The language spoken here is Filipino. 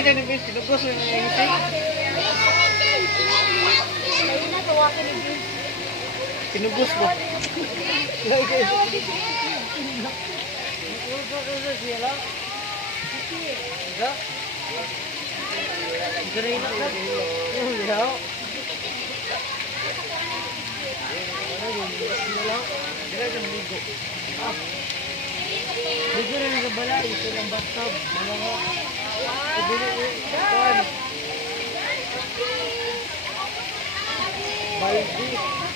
Ay, na nabis, tinugos na nangyayising. Tinugos mo. Dito rin sa balay, ito ng bathtub. Baldi.